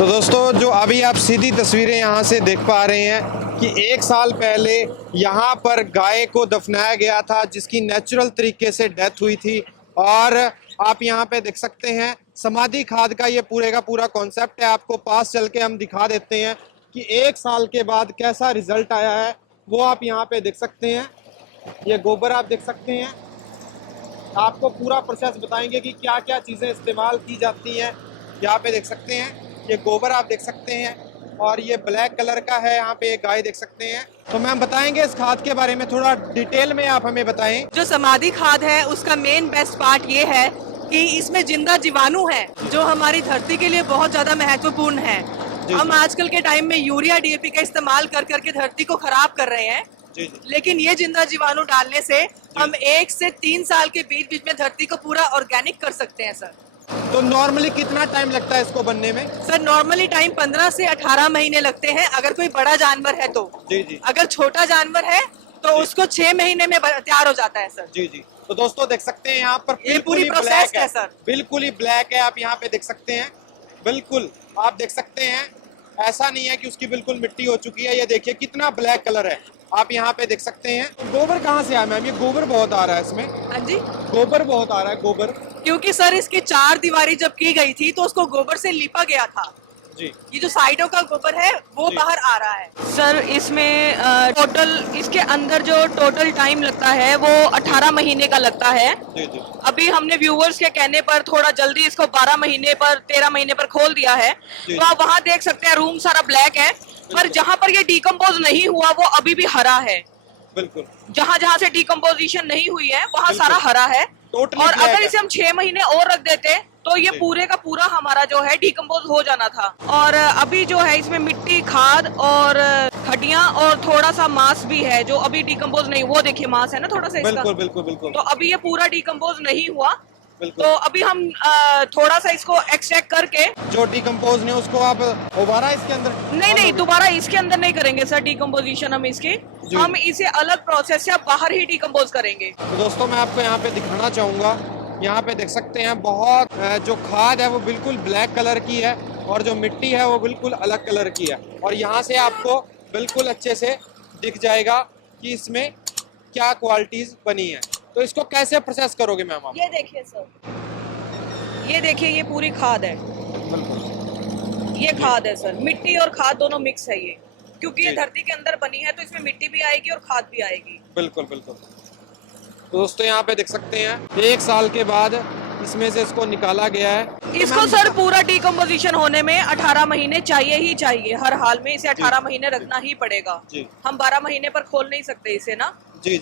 तो दोस्तों जो अभी आप सीधी तस्वीरें यहाँ से देख पा रहे हैं कि 1 साल पहले यहाँ पर गाय को दफनाया गया था जिसकी नेचुरल तरीके से डेथ हुई थी। और आप यहाँ पे देख सकते हैं समाधि खाद का ये पूरे का पूरा कॉन्सेप्ट है। आपको पास चल के हम दिखा देते हैं कि 1 साल के बाद कैसा रिजल्ट आया है, वो आप यहाँ पे देख सकते हैं। ये गोबर आप देख सकते हैं। आपको पूरा प्रोसेस बताएंगे कि क्या क्या चीज़ें इस्तेमाल की जाती हैं। यहाँ पे देख सकते हैं ये गोबर आप देख सकते हैं और ये ब्लैक कलर का है। यहाँ पे एक गाय देख सकते हैं। तो मैम बताएंगे इस खाद के बारे में थोड़ा डिटेल में आप हमें बताएं। जो समाधि खाद है उसका मेन बेस्ट पार्ट ये है कि इसमें जिंदा जीवाणु है जो हमारी धरती के लिए बहुत ज्यादा महत्वपूर्ण है। हम आजकल के टाइम में यूरिया डीएपी का इस्तेमाल कर करके धरती को खराब कर रहे हैं। लेकिन ये जिंदा जीवाणु डालने से हम 1 से 3 साल के बीच में धरती को पूरा ऑर्गेनिक कर सकते हैं सर। तो नॉर्मली कितना टाइम लगता है इसको बनने में? सर नॉर्मली टाइम 15 से 18 महीने लगते हैं अगर कोई बड़ा जानवर है तो। जी। अगर छोटा जानवर है तो उसको 6 महीने में तैयार हो जाता है सर। जी। तो दोस्तों देख सकते हैं यहाँ पर ये पूरी प्रोसेस है सर। बिल्कुल ही ब्लैक है। आप यहाँ पे देख सकते हैं, बिल्कुल आप देख सकते हैं। ऐसा नहीं है कि उसकी बिल्कुल मिट्टी हो चुकी है। ये देखिए कितना ब्लैक कलर है। आप यहाँ पे देख सकते हैं। गोबर कहाँ से आया मैम? ये गोबर बहुत आ रहा है इसमें। हाँ जी, गोबर बहुत आ रहा है। गोबर क्योंकि सर इसकी 4 दीवारी जब की गई थी तो उसको गोबर से लिपा गया था जी। ये जो साइडों का गोबर है वो बाहर आ रहा है सर। इसमें टोटल इसके अंदर जो टोटल टाइम लगता है वो 18 महीने का लगता है। जी। अभी हमने व्यूअर्स के कहने पर थोड़ा जल्दी इसको 12 महीने पर 13 महीने पर खोल दिया है। तो आप वहाँ देख सकते हैं रूम सारा ब्लैक है, पर जहाँ पर ये डिकम्पोज नहीं हुआ वो अभी भी हरा है। बिल्कुल जहाँ जहाँ से डिकम्पोजिशन नहीं हुई है वहाँ सारा हरा है। और अगर इसे हम 6 महीने और रख देते तो ये पूरे का पूरा हमारा जो है डिकम्पोज हो जाना था। और अभी जो है इसमें मिट्टी, खाद और हड्डियां और थोड़ा सा मांस भी है जो अभी डिकम्पोज नहीं। वो देखिए मांस है ना थोड़ा सा इसका। बिल्कुल। तो अभी ये पूरा डिकम्पोज नहीं हुआ। तो अभी हम थोड़ा सा इसको एक्सट्रैक्ट करके जो डिकम्पोज नहीं उसको आप दोबारा इसके अंदर नहीं दोबारा इसके अंदर नहीं करेंगे सर डिकम्पोजिशन। हम इसे अलग प्रोसेस से बाहर ही डिकम्पोज करेंगे। तो दोस्तों मैं आपको यहाँ पे दिखाना चाहूँगा। यहाँ पे देख सकते हैं बहुत जो खाद है वो बिल्कुल ब्लैक कलर की है और जो मिट्टी है वो बिल्कुल अलग कलर की है। और यहाँ से आपको बिल्कुल अच्छे से दिख जाएगा कि इसमें क्या क्वालिटीज बनी है। तो इसको कैसे प्रोसेस करोगे मैम आप? ये देखिए सर, ये देखिए ये पूरी खाद है। ये खाद है सर, मिट्टी और खाद दोनों मिक्स है ये, क्योंकि ये धरती के अंदर बनी है तो इसमें मिट्टी भी आएगी और खाद भी आएगी। बिल्कुल। तो दोस्तों यहाँ पे देख सकते हैं 1 साल के बाद इसमें से इसको निकाला गया है। इसको सर पूरा डिकम्पोजिशन होने में 18 महीने चाहिए ही चाहिए। हर हाल में इसे 18 महीने रखना ही पड़ेगा। हम 12 महीने पर खोल नहीं सकते इसे ना। जी।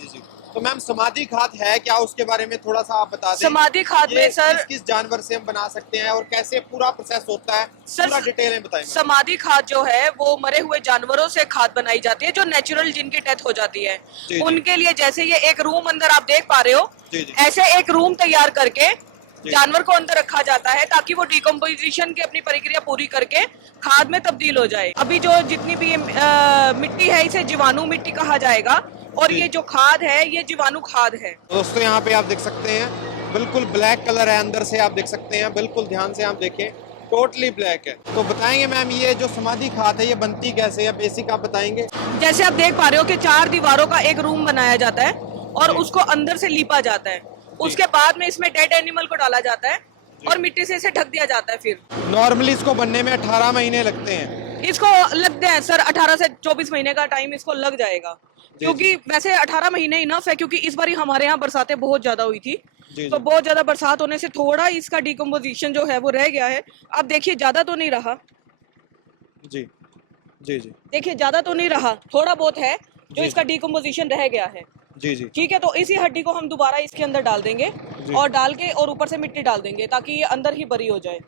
तो मैम समाधि खाद है क्या, उसके बारे में थोड़ा सा आप बता दें। समाधि खाद में सर किस जानवर से हम बना सकते हैं और कैसे पूरा प्रोसेस होता है, पूरा डिटेल में बताएं। समाधि खाद जो है वो मरे हुए जानवरों से खाद बनाई जाती है जो नेचुरल जिनकी डेथ हो जाती है। उनके लिए जैसे ये एक रूम अंदर आप देख पा रहे हो, ऐसे एक रूम तैयार करके जानवर को अंदर रखा जाता है ताकि वो डिकम्पोजिशन की अपनी प्रक्रिया पूरी करके खाद में तब्दील हो जाए। अभी जो जितनी भी मिट्टी है इसे जीवाणु मिट्टी कहा जाएगा और ये जो खाद है ये जीवाणु खाद है। दोस्तों यहाँ पे आप देख सकते हैं बिल्कुल ब्लैक कलर है अंदर से। आप देख सकते हैं बिल्कुल ध्यान से आप देखें, टोटली ब्लैक है। तो बताएंगे मैम ये जो समाधि खाद है ये बनती कैसे है, बेसिक आप बताएंगे। जैसे आप देख पा रहे हो कि 4 दीवारों का एक रूम बनाया जाता है और उसको अंदर से लीपा जाता है। उसके बाद में इसमें डेड एनिमल को डाला जाता है और मिट्टी से इसे ढक दिया जाता है। फिर नॉर्मली इसको बनने में 18 महीने लगते हैं। इसको लगते हैं सर 18 से 24 महीने का टाइम इसको लग जाएगा, क्योंकि वैसे 18 महीने इनफ है, क्योंकि इस बार हमारे यहाँ बरसातें बहुत ज्यादा हुई थी। तो बहुत ज्यादा बरसात होने से थोड़ा इसका डिकम्पोजिशन जो है वो रह गया है। आप देखिए ज्यादा तो नहीं रहा। जी देखिए ज्यादा तो नहीं रहा, थोड़ा बहुत है जो इसका डिकम्पोजिशन रह गया है। जी ठीक है। तो इसी हड्डी को हम दोबारा इसके अंदर डाल देंगे और डाल के और ऊपर से मिट्टी डाल देंगे ताकि ये अंदर ही बरी हो जाए।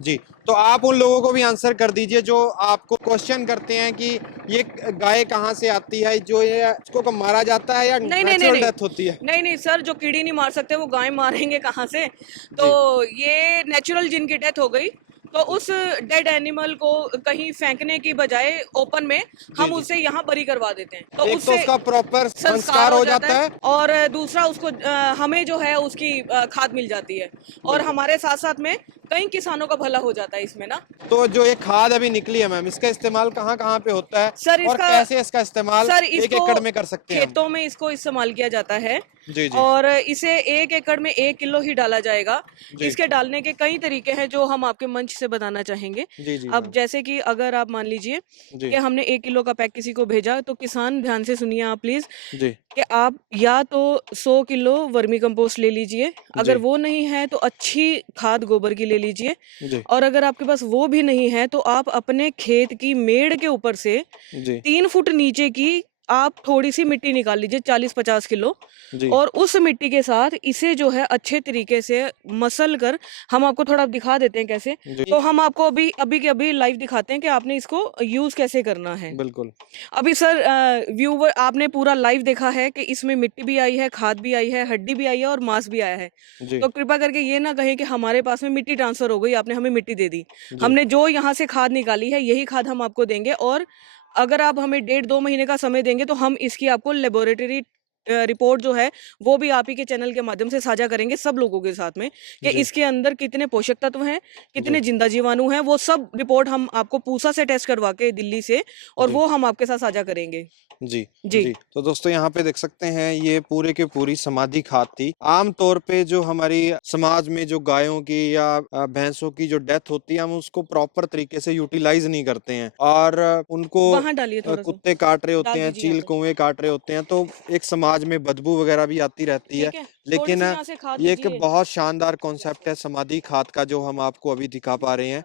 जी। तो आप उन लोगों को भी आंसर कर दीजिए जो आपको क्वेश्चन करते हैं कि ये गाय कहाँ से आती है, जो ये इसको मारा जाता है या नेचुरल डेथ होती है? नहीं सर, जो कीड़ी नहीं मार सकते वो गाय मारेंगे कहाँ से। तो ये नेचुरल जिनकी डेथ हो गई तो उस डेड एनिमल को कहीं फेंकने की बजाय ओपन में हम उसे यहाँ बरी करवा देते हैं। तो उससे उसका प्रॉपर संस्कार हो जाता है और दूसरा उसको हमें जो है उसकी खाद मिल जाती है। और हमारे साथ साथ में कई किसानों का भला हो जाता है इसमें ना। तो जो ये खाद अभी निकली है मैम, इसका इस्तेमाल कहाँ कहाँ पे होता है सर और कैसे इसका इस्तेमाल सर एक इसको एकड़ में कर सकते हैं हम? खेतों में इसको इस्तेमाल किया जाता है। जी जी और इसे 1 एकड़ में 1 किलो ही डाला जाएगा। जी इसके डालने के कई तरीके हैं जो हम आपके मंच से बताना चाहेंगे। जी जी अब मैम, जैसे कि अगर आप मान लीजिए जी कि हमने 1 किलो का पैक किसी को भेजा, तो किसान ध्यान से सुनिए आप प्लीज, जी कि आप या तो 100 किलो वर्मी कंपोस्ट ले लीजिए, अगर जी वो नहीं है तो अच्छी खाद गोबर की ले लीजिए, जी और अगर आपके पास वो भी नहीं है तो आप अपने खेत की मेड़ के ऊपर से जी 3 फुट नीचे की आप थोड़ी सी मिट्टी निकाल लीजिए, 40-50 किलो, जी और उस मिट्टी के साथ इसे जो है अच्छे तरीके से मसल कर, हम आपको थोड़ा दिखा देते हैं कैसे। जी तो हम आपको अभी अभी के अभी लाइव दिखाते हैं कि आपने इसको यूज कैसे करना है। बिल्कुल अभी सर व्यूवर आपने पूरा लाइव देखा है कि इसमें मिट्टी भी आई है, खाद भी आई है, हड्डी भी आई है और मांस भी आया है। जी तो कृपा करके ये ना कहें कि हमारे पास में मिट्टी ट्रांसफर हो गई, आपने हमें मिट्टी दे दी। जी हमने जो यहाँ से खाद निकाली है यही खाद हम आपको देंगे, और अगर आप हमें 1.5-2 महीने का समय देंगे तो हम इसकी आपको लेबोरेटरी रिपोर्ट जो है वो भी आप ही के चैनल के माध्यम से साझा करेंगे सब लोगों के साथ में, कि जी इसके अंदर कितने पोषक तत्व हैं, जी कितने जिंदा जीवाणु हैं, वो सब रिपोर्ट हम आपको पूसा से टेस्ट करवा के दिल्ली से, और जी वो हम आपके साथ साझा करेंगे। जी जी जी। तो दोस्तों यहाँ पे देख सकते हैं ये पूरे के पूरी समाधि खाद थी। आम तौर पे जो हमारी समाज में जो गायों की या भैंसों की जो डेथ होती है, हम उसको प्रॉपर तरीके से यूटिलाइज नहीं करते हैं और उनको वहां डालिए थोड़ा सा, कुत्ते काट रहे होते डाल हैं, दीजिए यहाँ चील पे। कौवे काट रहे होते हैं, तो एक समाज में बदबू वगैरह भी आती रहती है। ठीक है, थोड़ी लेकिन सी यहाँ से खाद ये एक लीजिए। बहुत शानदार कॉन्सेप्ट है समाधि खाद का जो हम आपको अभी दिखा पा रहे हैं।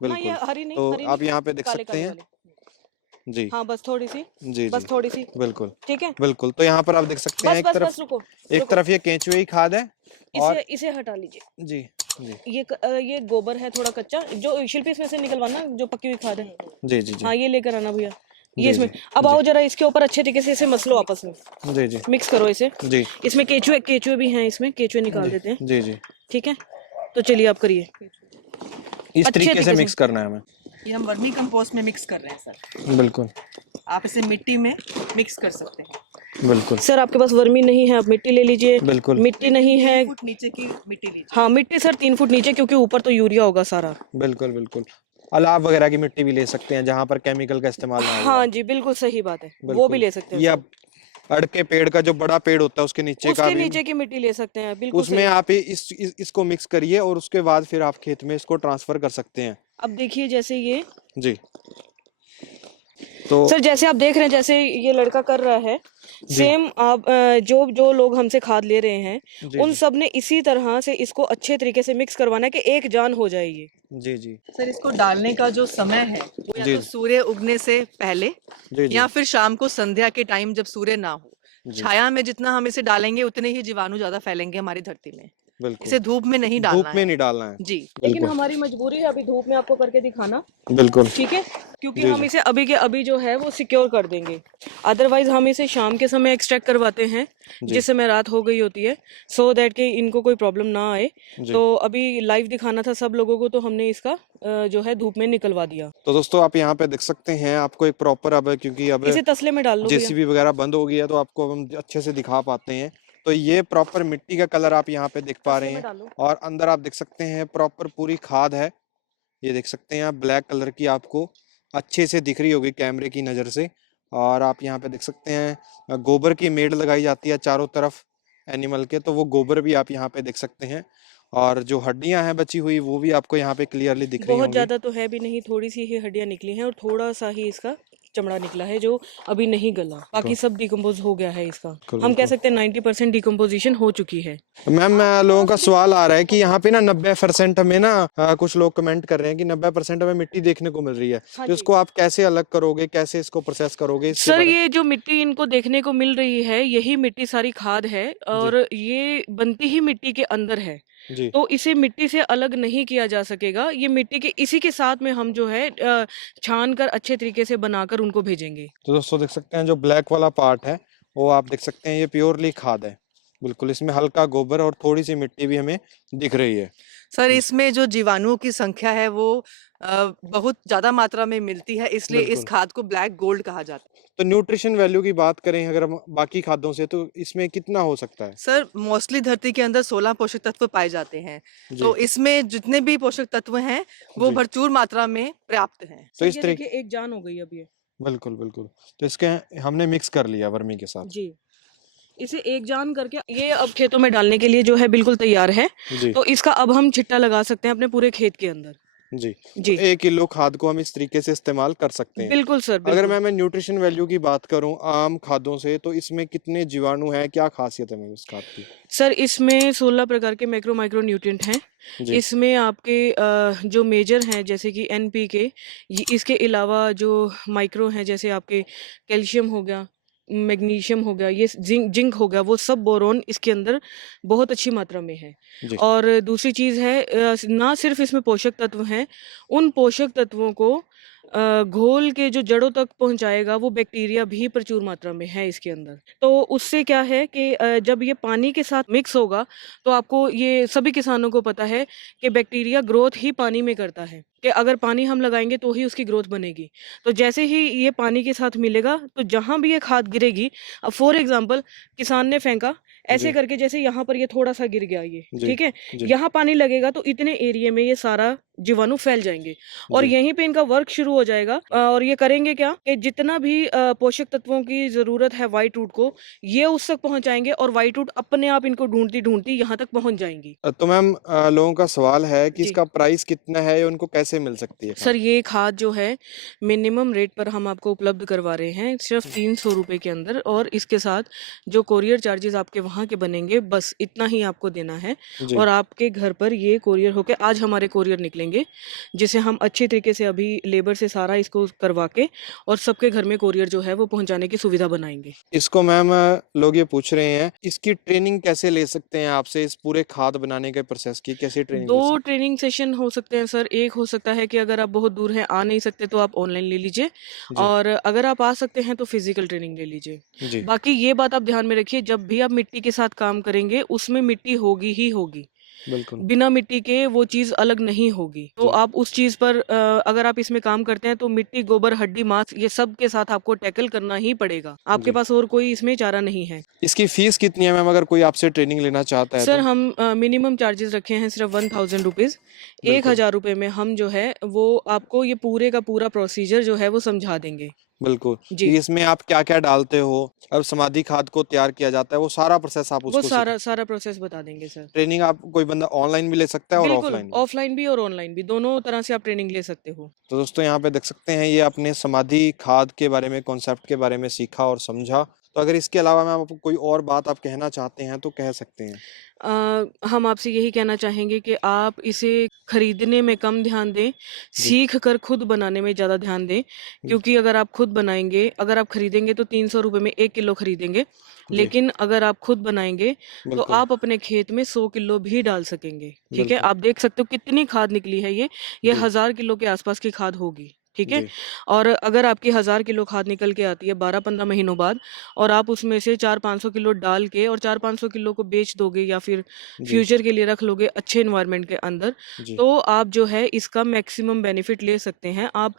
ना ये बिल्कुल। हरी नहीं, तो हरी आप नहीं, यहाँ पे देख काले सकते काले हैं। वाले। जी हाँ बस थोड़ी सी, जी जी बस थोड़ी सी। बिल्कुल ठीक है, बिल्कुल। तो यहाँ पर आप देख सकते हैं बस बस बस, रुको एक रुको, तरफ ये केंचुए की खाद है और इसे हटा लीजिए। जी जी ये गोबर है थोड़ा कच्चा, जो शिल्पी इसमें से निकलवाना, जो पक्की हुई खाद है। जी जी जी हाँ ये लेकर आना भैया, ये जी इसमें। जी अब आओ जरा इसके ऊपर अच्छे तरीके से इसे मसलो आपस में, जी जी मिक्स करो इसे। जी इसमें केचुए केचुए भी हैं, इसमें केचुए निकाल देते हैं। जी जी। ठीक है, तो चलिए आप करिए इस अच्छे तरीके से तरीके से। मिक्स करना है हमें। ये हम वर्मी कंपोस्ट में मिक्स कर रहे हैं सर। बिल्कुल आप इसे मिट्टी में मिक्स कर सकते हैं। बिल्कुल सर आपके पास वर्मी नहीं है, आप मिट्टी ले लीजिए। बिल्कुल मिट्टी नहीं है, 3 फुट नीचे की मिट्टी लीजिए। हाँ मिट्टी सर 3 फुट नीचे, क्योंकि ऊपर तो यूरिया होगा सारा। बिल्कुल बिल्कुल। अलाव वगैरह की मिट्टी भी ले सकते हैं जहाँ पर केमिकल का इस्तेमाल ना हो। हाँ जी बिल्कुल सही बात है, वो भी बिल्कुल। ले सकते हैं या सर। अड़के पेड़ का जो बड़ा पेड़ होता है उसके नीचे का उसके भी, नीचे की मिट्टी ले सकते हैं, बिल्कुल उसमें सही। आप इसको मिक्स करिए और उसके बाद फिर आप खेत में इसको ट्रांसफर कर सकते हैं। अब देखिए जैसे ये, जी। तो सर जैसे आप देख रहे हैं, जैसे ये लड़का कर रहा है, सेम आप जो जो लोग हमसे खाद ले रहे हैं, जी उन जी सब ने इसी तरह से इसको अच्छे तरीके से मिक्स करवाना है कि एक जान हो जाए ये। जी जी सर इसको डालने का जो समय है वो या जी। तो सूर्य उगने से पहले जी जी या फिर शाम को संध्या के टाइम जब सूर्य ना हो। जी। छाया में जितना हम इसे डालेंगे उतने ही जीवाणु ज्यादा फैलेंगे हमारी धरती में। बिल्कुल। इसे धूप में नहीं डालना धूप में है। नहीं डालना है। जी। लेकिन बिल्कुल हमारी मजबूरी है अभी धूप में आपको करके दिखाना, बिल्कुल ठीक है, क्योंकि जी हम जी इसे अभी के अभी जो है वो सिक्योर कर देंगे। अदरवाइज हम इसे शाम के समय एक्सट्रैक्ट करवाते हैं, जी जिस समय रात हो गई होती है, सो दैट कि इनको कोई प्रॉब्लम ना आए। जी। तो अभी लाइव दिखाना था सब लोगों को, तो हमने इसका जो है धूप में निकलवा दिया। तो दोस्तों आप यहाँ पे देख सकते हैं, आपको एक प्रॉपर अब क्योंकि अब इसे तसले में डाल लो भैया। जेसीबी वगैरह बंद हो गई है तो आपको हम अच्छे से दिखा पाते हैं। तो ये प्रॉपर मिट्टी का कलर आप यहाँ पे देख पा रहे तसले में हैं डालो। और अंदर आप देख सकते हैं प्रॉपर पूरी खाद है। ये देख सकते हैं आप, ब्लैक कलर की आपको अच्छे से दिख रही होगी कैमरे की नज़र से। और आप यहाँ पे देख सकते हैं गोबर की मेड़ लगाई जाती है चारों तरफ एनिमल के, तो वो गोबर भी आप यहाँ पे देख सकते हैं। और जो हड्डियां हैं बची हुई वो भी आपको यहाँ पे क्लियरली दिख रही बहुत होंगी। ज्यादा तो है भी नहीं, थोड़ी सी ही हड्डियां निकली हैं और थोड़ा सा ही इसका चमड़ा निकला है जो अभी नहीं गला, बाकी सब डिकम्पोज हो गया है इसका। हम कह सकते हैं 90% डिकम्पोजिशन हो चुकी है। मैम लोगों का सवाल आ रहा है कि यहाँ पे ना 90% हमें ना कुछ लोग कमेंट कर रहे हैं कि 90% हमें मिट्टी देखने को मिल रही है। हाँ तो इसको आप कैसे अलग करोगे, कैसे इसको प्रोसेस करोगे? इसके सर बारे ये जो मिट्टी इनको देखने को मिल रही है, यही मिट्टी सारी खाद है और ये बनती ही मिट्टी के अंदर है, जी तो इसे मिट्टी से अलग नहीं किया जा सकेगा। ये मिट्टी के इसी के साथ में हम जो है छान कर अच्छे तरीके से बनाकर उनको भेजेंगे। तो दोस्तों देख सकते हैं जो ब्लैक वाला पार्ट है वो आप देख सकते हैं, ये प्योरली खाद है। बिल्कुल इसमें हल्का गोबर और थोड़ी सी मिट्टी भी हमें दिख रही है। सर इसमें जो जीवाणुओं की संख्या है वो बहुत ज्यादा मात्रा में मिलती है, इसलिए इस बिल्कुल। खाद को ब्लैक गोल्ड कहा जाता है। तो न्यूट्रिशन वैल्यू की बात करें अगर हम बाकी खादों से, तो इसमें कितना हो सकता है? सर मोस्टली धरती के अंदर 16 पोषक तत्व पाए जाते हैं, जी। तो इसमें जितने भी पोषक तत्व हैं वो जी। भरपूर मात्रा में पर्याप्त हैं। तो सर इस ये तरीके, देखिए एक जान हो गई अब ये। बिल्कुल बिल्कुल, तो इसके हमने मिक्स कर लिया वर्मी के साथ। जी, इसे एक जान करके ये अब खेतों में डालने के लिए जो है बिल्कुल तैयार है। जी। तो इसका अब हम छिट्टा लगा सकते हैं अपने पूरे खेत के अंदर। जी। तो जी 1 किलो खाद को हम इस तरीके से इस्तेमाल कर सकते हैं। बिल्कुल सर, अगर बिल्कुल। मैं न्यूट्रिशन वैल्यू की बात करूं आम खादों से, तो इसमें कितने जीवाणु हैं, क्या खासियत है मैम इस खाद की? सर इसमें 16 प्रकार के मैक्रो माइक्रो न्यूट्रिएंट हैं। जी। इसमें आपके जो मेजर हैं जैसे कि एनपीके, ये इसके अलावा जो माइक्रो हैं जैसे आपके कैल्शियम हो गया, मैग्नीशियम हो गया, ये जिंक जिंक हो गया, वो सब बोरोन इसके अंदर बहुत अच्छी मात्रा में है। जी। और दूसरी चीज़ है ना सिर्फ इसमें पोषक तत्व हैं, उन पोषक तत्वों को घोल के जो जड़ों तक पहुंचाएगा वो बैक्टीरिया भी प्रचुर मात्रा में है इसके अंदर। तो उससे क्या है कि जब ये पानी के साथ मिक्स होगा तो आपको ये सभी किसानों को पता है कि बैक्टीरिया ग्रोथ ही पानी में करता है, कि अगर पानी हम लगाएंगे तो ही उसकी ग्रोथ बनेगी। तो जैसे ही ये पानी के साथ मिलेगा तो जहाँ भी ये खाद गिरेगी, अब फॉर एग्जांपल किसान ने फेंका ऐसे जी। करके, जैसे यहाँ पर ये थोड़ा सा गिर गया ये, जी। ठीक है, जी। यहाँ पानी लगेगा तो इतने एरिया में ये सारा जीवाणु फैल जाएंगे और जी। यहीं पे इनका वर्क शुरू हो जाएगा। और ये करेंगे क्या कि जितना भी पोषक तत्वों की जरूरत है व्हाइट रूट को, ये उस तक पहुंचाएंगे और व्हाइट रूट अपने आप इनको ढूंढती ढूंढती यहाँ तक पहुंच जाएंगी। तो मैम लोगों का सवाल है कि जी इसका प्राइस कितना है, उनको कैसे मिल सकती है खाद? सर, ये खाद जो है मिनिमम रेट पर हम आपको उपलब्ध करवा रहे हैं सिर्फ 300 रुपये के अंदर, और इसके साथ जो कोरियर चार्जेस आपके वहाँ के बनेंगे बस इतना ही आपको देना है। जी। और आपके घर पर ये कोरियर होके आज हमारे कोरियर निकलेंगे, जिसे हम अच्छे तरीके से अभी लेबर से सारा इसको करवा के और सबके घर में कोरियर जो है वो पहुँचाने की सुविधा बनाएंगे। इसको मैम लोग ये पूछ रहे हैं, इसकी ट्रेनिंग कैसे ले सकते हैं आपसे? इस पूरे खाद बनाने के प्रोसेस की कैसे ट्रेनिंग ले 2 सकते ट्रेनिंग सेशन हो सकते हैं सर। एक हो सकता है कि अगर आप बहुत दूर हैं, आ नहीं सकते, तो आप ऑनलाइन ले लीजिए, हैं? जी। और अगर आप आ सकते हैं तो फिजिकल ट्रेनिंग ले लीजिए। जी। बाकी ये बात आप ध्यान में रखिए, जब भी आप मिट्टी के साथ काम करेंगे उसमें मिट्टी होगी ही होगी, बिल्कुल। बिना मिट्टी के वो चीज़ अलग नहीं होगी। तो जी। आप उस चीज़ पर अगर आप इसमें काम करते हैं तो मिट्टी, गोबर, हड्डी, मांस, ये सब के साथ आपको टैकल करना ही पड़ेगा। आपके जी। पास और कोई इसमें चारा नहीं है। इसकी फीस कितनी है मैम, अगर कोई आपसे ट्रेनिंग लेना चाहता है सर तो? हम मिनिमम चार्जेस रखे हैं सिर्फ 1000 रुपीज़। बिल्कुल। 1000 रुपये में हम जो है वो आपको ये पूरे का पूरा प्रोसीजर जो है वो समझा देंगे। बिल्कुल, जी, कि इसमें आप क्या-क्या डालते हो, अब समाधि खाद को तैयार किया जाता है, वो सारा प्रोसेस आप वो उसको सिखा, सारा सारा प्रोसेस बता देंगे सर। ट्रेनिंग आप कोई बंदा ऑनलाइन भी ले सकता है और बिल्कुल, ऑफलाइन भी। ऑफलाइन भी और ऑनलाइन भी, दोनों तरह से आप ट्रेनिंग ले सकते हो। तो दोस्तों यहाँ पे देख सकते हैं, ये अपने समाधि खाद के बारे में, कॉन्सेप्ट के बारे में सीखा और समझा। तो अगर इसके अलावा मैम आपको कोई और बात आप कहना चाहते हैं तो कह सकते हैं। हम आपसे यही कहना चाहेंगे कि आप इसे खरीदने में कम ध्यान दें, जी। सीख कर खुद बनाने में ज़्यादा ध्यान दें। क्योंकि अगर आप खुद बनाएंगे, अगर आप खरीदेंगे तो 300 रुपये में 1 किलो खरीदेंगे, जी। लेकिन अगर आप खुद बनाएंगे तो बिल्कुल। आप अपने खेत में 100 किलो भी डाल सकेंगे। ठीक है, बिल्कुल। आप देख सकते हो कितनी खाद निकली है ये जी। 1000 किलो के आसपास की खाद होगी। ठीक है, जी। और अगर आपकी 1000 किलो खाद निकल के आती है 12-15 महीनों बाद, और आप उसमें से 400-500 किलो डाल के और 400-500 किलो को बेच दोगे या फिर जी। फ्यूचर के लिए रख लोगे अच्छे इन्वायरमेंट के अंदर, जी। तो आप जो है इसका मैक्सिमम बेनिफिट ले सकते हैं। आप,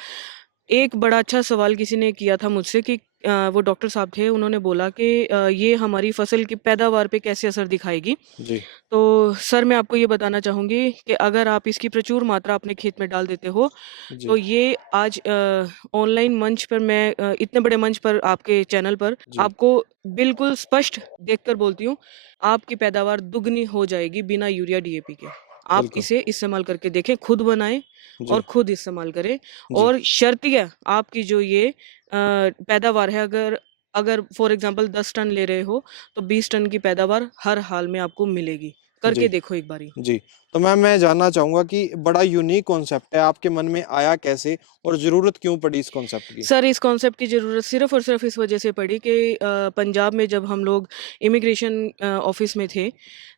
एक बड़ा अच्छा सवाल किसी ने किया था मुझसे कि वो डॉक्टर साहब थे, उन्होंने बोला कि ये हमारी फसल की पैदावार पे कैसे असर दिखाएगी। जी। तो सर मैं आपको ये बताना चाहूँगी कि अगर आप इसकी प्रचुर मात्रा अपने खेत में डाल देते हो, जी। तो ये आज ऑनलाइन मंच पर मैं इतने बड़े मंच पर आपके चैनल पर जी। आपको बिल्कुल स्पष्ट देखकर बोलती हूँ, आपकी पैदावार दुगनी हो जाएगी बिना यूरिया डीएपी के। आप बिल्कुल। इसे इस्तेमाल करके देखें, खुद बनाएं और जी। खुद इस्तेमाल करें। जी। और शर्तिया आपकी जो ये पैदावार है, अगर अगर फॉर एग्जांपल 10 टन ले रहे हो तो 20 टन की पैदावार हर हाल में आपको मिलेगी। करके जी। देखो एक बारी। जी। तो मैम मैं जानना चाहूँगा कि बड़ा यूनिक कॉन्सेप्ट है, आपके मन में आया कैसे और ज़रूरत क्यों पड़ी इस कॉन्सेप्ट की? सर इस कॉन्सेप्ट की ज़रूरत सिर्फ़ और सिर्फ़ इस वजह से पड़ी कि पंजाब में जब हम लोग इमिग्रेशन ऑफ़िस में थे,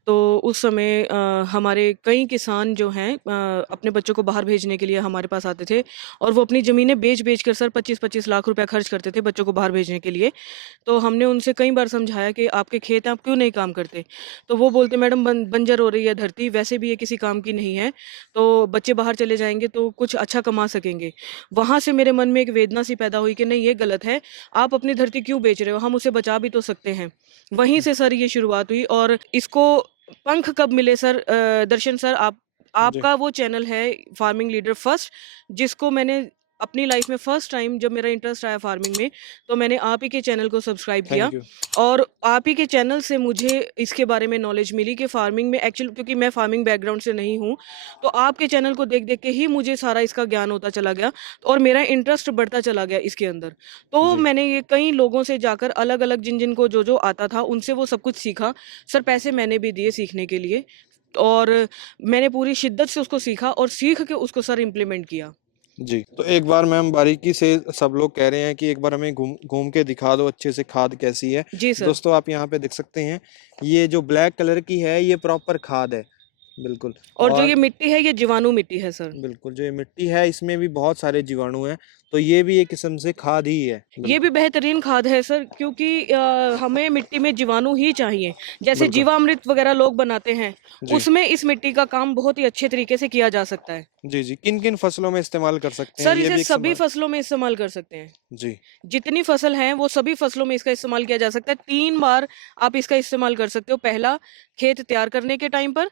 तो उस समय हमारे कई किसान जो हैं अपने बच्चों को बाहर भेजने के लिए हमारे पास आते थे, और वो अपनी ज़मीनें बेच-बेच कर सर 25-25 लाख रुपए खर्च करते थे बच्चों को बाहर भेजने के लिए। तो हमने उनसे कई बार समझाया कि आपके खेत हैं, आप क्यों नहीं काम करते? तो वो बोलते मैडम बंजर हो रही है धरती, वैसे भी ये किसी किसी काम की नहीं है, तो बच्चे बाहर चले जाएंगे तो कुछ अच्छा कमा सकेंगे। वहाँ से मेरे मन में एक वेदना सी पैदा हुई कि नहीं, ये गलत है, आप अपनी धरती क्यों बेच रहे हो, हम उसे बचा भी तो सकते हैं। वहीं से सर ये शुरुआत हुई और इसको पंख कब मिले सर? दर्शन सर, जी। आपका वो चैनल है फार्मिंग लीडर फर्स्ट, जिसको मैंने अपनी लाइफ में फर्स्ट टाइम जब मेरा इंटरेस्ट आया फार्मिंग में, तो मैंने आप ही के चैनल को सब्सक्राइब किया थैंक यू। और आप ही के चैनल से मुझे इसके बारे में नॉलेज मिली कि फार्मिंग में एक्चुअली, क्योंकि मैं फार्मिंग बैकग्राउंड से नहीं हूँ, तो आपके चैनल को देख देख के ही मुझे सारा इसका ज्ञान होता चला गया और मेरा इंटरेस्ट बढ़ता चला गया इसके अंदर। तो जी। मैंने ये कई लोगों से जाकर अलग अलग जिन को जो आता था उनसे वो सब कुछ सीखा। सर पैसे मैंने भी दिए सीखने के लिए और मैंने पूरी शिद्दत से उसको सीखा और सीख के उसको सर इम्प्लीमेंट किया। जी, तो एक बार मैम बारीकी से, सब लोग कह रहे हैं कि एक बार हमें घूम घूम के दिखा दो अच्छे से खाद कैसी है। जी सर। दोस्तों आप यहाँ पे देख सकते हैं, ये जो ब्लैक कलर की है ये प्रॉपर खाद है, बिल्कुल। और जो और ये मिट्टी है ये जीवाणु मिट्टी है सर। बिल्कुल जो ये मिट्टी है इसमें भी बहुत सारे जीवाणु हैं, तो ये भी एक किस्म से खाद ही है। ये बिल्कुल, भी बेहतरीन खाद है सर, क्योंकि हमें मिट्टी में जीवाणु ही चाहिए। जैसे बिल्कुल। जीवामृत वगैरह लोग बनाते हैं, जी, उसमें इस मिट्टी का काम बहुत ही अच्छे तरीके से किया जा सकता है। जी, जी। किन-किन फसलों में इस्तेमाल कर सकते हैं? सर ये इसे भी एक सभी सवाल। फसलों में इस्तेमाल कर सकते हैं। जी, जितनी फसल हैं वो सभी फसलों में इसका इस्तेमाल किया जा सकता है। 3 बार आप इसका इस्तेमाल कर सकते हो। पहला खेत तैयार करने के टाइम पर,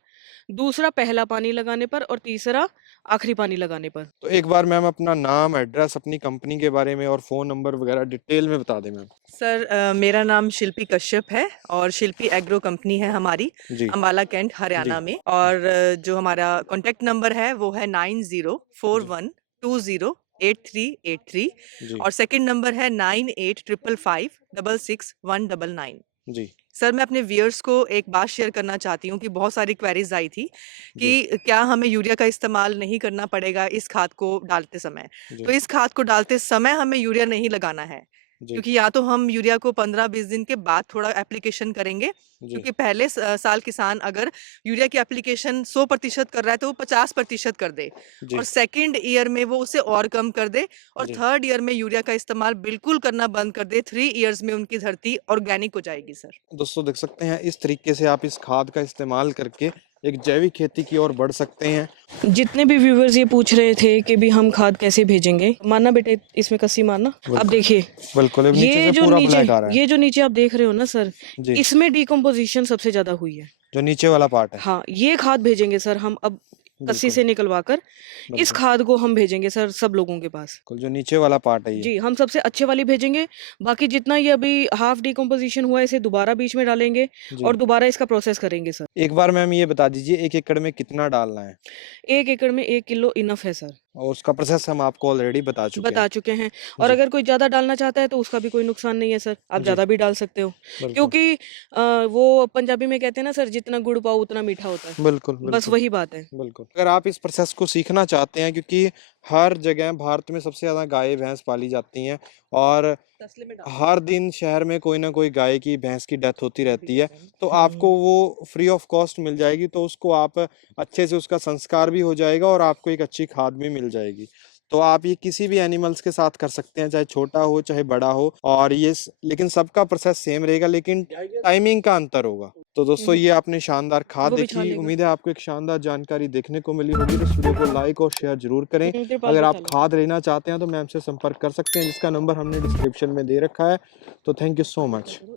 दूसरा पहला पानी लगाने पर और तीसरा आखिरी पानी लगाने पर। तो एक बार मैम अपना नाम, एड्रेस, अपनी कंपनी के बारे में और फ़ोन नंबर वगैरह डिटेल में बता दें मैम। सर मेरा नाम शिल्पी कश्यप है और शिल्पी एग्रो कंपनी है हमारी, जी, अम्बाला कैंट जी, हरियाणा में। और जो हमारा कॉन्टैक्ट नंबर है वो है जी, 9041208383 जी, और सेकंड नंबर है 9855566199। जी, सर मैं अपने व्यूअर्स को एक बात शेयर करना चाहती हूँ कि बहुत सारी क्वेरीज आई थी जी, कि क्या हमें यूरिया का इस्तेमाल नहीं करना पड़ेगा इस खाद को डालते समय। जी, तो इस खाद को डालते समय हमें यूरिया नहीं लगाना है, जी, क्योंकि या तो हम यूरिया को 15-20 दिन के बाद थोड़ा एप्लीकेशन करेंगे, जी, क्योंकि पहले साल किसान अगर यूरिया की एप्लीकेशन 100% कर रहा है तो वो 50% कर दे और जी, सेकंड ईयर में वो उसे और कम कर दे और जी। थर्ड ईयर में यूरिया का इस्तेमाल बिल्कुल करना बंद कर दे। 3 इयर्स में उनकी धरती ऑर्गेनिक हो जाएगी सर। दोस्तों देख सकते हैं इस तरीके से आप इस खाद का इस्तेमाल करके एक जैविक खेती की ओर बढ़ सकते हैं। जितने भी व्यूवर्स ये पूछ रहे थे कि भी हम खाद कैसे भेजेंगे, मानना बेटे इसमें कस्सी मारना। अब बिल्कुल, देखिए, बिल्कुल, अब नीचे से पूरा ब्लैक आ रहा है। ये जो नीचे आप देख रहे हो ना सर, जी, इसमें डिकम्पोजिशन सबसे ज्यादा हुई है। जो नीचे वाला पार्ट है। हाँ, ये खाद भेजेंगे सर हम अब कस्सी बिल्कुल, से निकलवा कर। इस बिल्कुल, खाद को हम भेजेंगे सर सब लोगों के पास। बिल्कुल, जो नीचे वाला पार्ट है ये। जी, हम सबसे अच्छे वाली भेजेंगे। बाकी जितना ये अभी हाफ डिकम्पोजिशन हुआ है इसे दोबारा बीच में डालेंगे जी। और दोबारा इसका प्रोसेस करेंगे सर। एक बार मैम ये बता दीजिए 1 एकड़ में कितना डालना है? 1 एकड़ में 1 किलो इनफ है सर। और उसका प्रोसेस हम आपको ऑलरेडी बता चुके हैं। बता चुके हैं। और जी, अगर कोई ज़्यादा डालना चाहता है तो उसका भी कोई नुकसान नहीं है सर, आप जी, ज़्यादा भी डाल सकते हो। बिल्कुल, क्योंकि वो पंजाबी में कहते हैं ना सर, जितना गुड़ पाओ उतना मीठा होता है। बिल्कुल, बस बिल्कुल। वही बात है। बिल्कुल। अगर आप इस प्रोसेस को सीखना चाहते हैं, क्योंकि हर जगह भारत में सबसे ज़्यादा गाय भैंस पाली जाती हैं और हर दिन शहर में कोई ना कोई गाय की भैंस की डेथ होती रहती है, तो आपको वो फ्री ऑफ कॉस्ट मिल जाएगी, तो उसको आप अच्छे से उसका संस्कार भी हो जाएगा और आपको एक अच्छी खाद भी मिल जाएगी। तो आप ये किसी भी एनिमल्स के साथ कर सकते हैं, चाहे छोटा हो चाहे बड़ा हो, और ये लेकिन सबका प्रोसेस सेम रहेगा, लेकिन टाइमिंग का अंतर होगा। तो दोस्तों ये आपने शानदार खाद वो भी छान देखी, लेगा। उम्मीद है आपको एक शानदार जानकारी देखने को मिली होगी। तो इस वीडियो को लाइक और शेयर जरूर करें। तिरपाल अगर आप बिछा लो। खाद लेना चाहते हैं तो मैम से संपर्क कर सकते हैं, जिसका नंबर हमने डिस्क्रिप्शन में दे रखा है। तो थैंक यू सो मच।